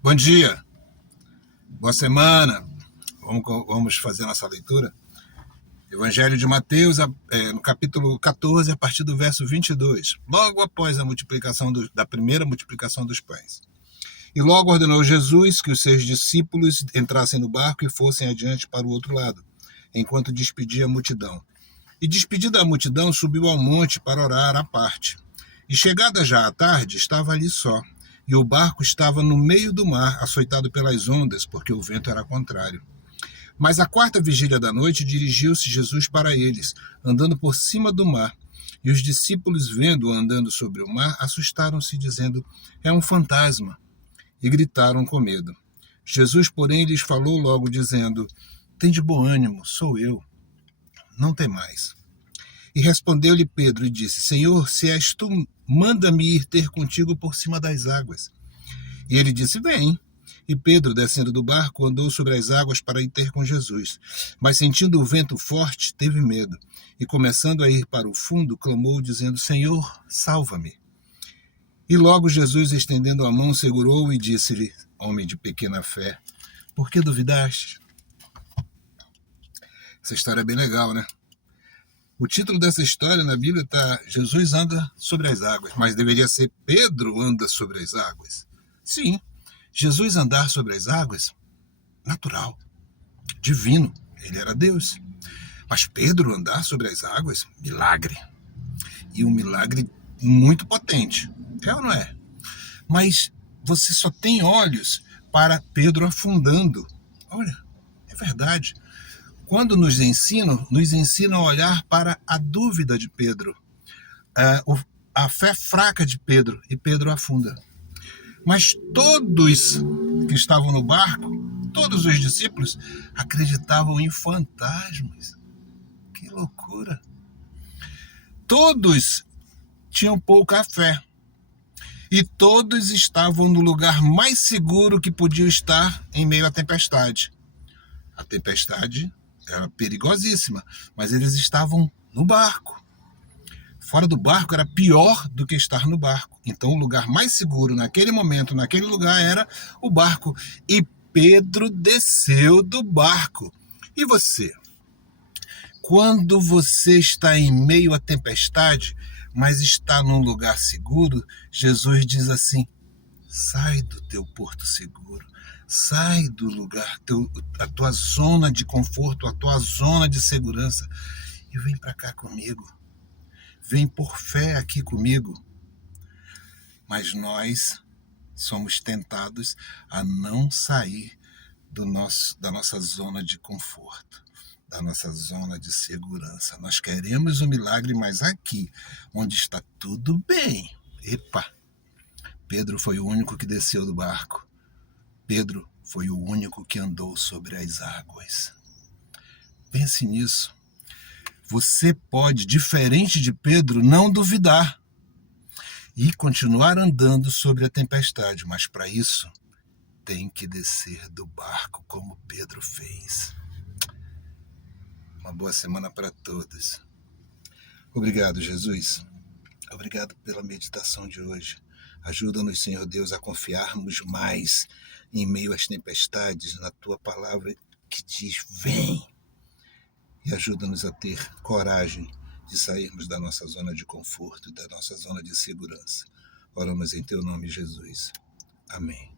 Bom dia, boa semana. Vamos fazer nossa leitura. Evangelho de Mateus, no capítulo 14, a partir do verso 22, logo após da primeira multiplicação dos pães. E logo ordenou Jesus que os seus discípulos entrassem no barco e fossem adiante para o outro lado, enquanto despedia a multidão. E despedida a multidão, subiu ao monte para orar à parte. E chegada já à tarde, estava ali só, e o barco estava no meio do mar, açoitado pelas ondas, porque o vento era contrário. Mas à quarta vigília da noite dirigiu-se Jesus para eles, andando por cima do mar. E os discípulos, vendo-o andando sobre o mar, assustaram-se, dizendo: é um fantasma. E gritaram com medo. Jesus, porém, lhes falou logo, dizendo: tende bom ânimo, sou eu, não temais. E respondeu-lhe Pedro e disse: Senhor, se és tu, manda-me ir ter contigo por cima das águas. E ele disse: vem. E Pedro, descendo do barco, andou sobre as águas para ir ter com Jesus. Mas sentindo o vento forte, teve medo. E começando a ir para o fundo, clamou, dizendo: Senhor, salva-me. E logo Jesus, estendendo a mão, segurou-o e disse-lhe: homem de pequena fé, por que duvidaste? Essa história é bem legal, né? O título dessa história na Bíblia está Jesus anda sobre as águas, mas deveria ser Pedro anda sobre as águas. Sim, Jesus andar sobre as águas, natural, divino, ele era Deus. Mas Pedro andar sobre as águas, milagre. E um milagre muito potente, é ou não é? Mas você só tem olhos para Pedro afundando. Olha, é verdade. Quando nos ensinam a olhar para a dúvida de Pedro, a fé fraca de Pedro, e Pedro afunda. Mas todos que estavam no barco, todos os discípulos, acreditavam em fantasmas. Que loucura! Todos tinham pouca fé. E todos estavam no lugar mais seguro que podiam estar em meio à tempestade. A tempestade era perigosíssima, mas eles estavam no barco. Fora do barco era pior do que estar no barco. Então o lugar mais seguro naquele momento, naquele lugar, era o barco. E Pedro desceu do barco. E você? Quando você está em meio à tempestade, mas está num lugar seguro, Jesus diz assim: sai do teu porto seguro. Sai do lugar, a tua zona de conforto, a tua zona de segurança, e vem para cá comigo. Vem por fé aqui comigo. Mas nós somos tentados a não sair da nossa zona de conforto, da nossa zona de segurança. Nós queremos um milagre, mas aqui, onde está tudo bem. Epa! Pedro foi o único que desceu do barco. Pedro foi o único que andou sobre as águas. Pense nisso. Você pode, diferente de Pedro, não duvidar e continuar andando sobre a tempestade, mas para isso tem que descer do barco como Pedro fez. Uma boa semana para todos. Obrigado, Jesus. Obrigado pela meditação de hoje. Ajuda-nos, Senhor Deus, a confiarmos mais em meio às tempestades, na Tua palavra que diz: vem. E ajuda-nos a ter coragem de sairmos da nossa zona de conforto, da nossa zona de segurança. Oramos em Teu nome, Jesus. Amém.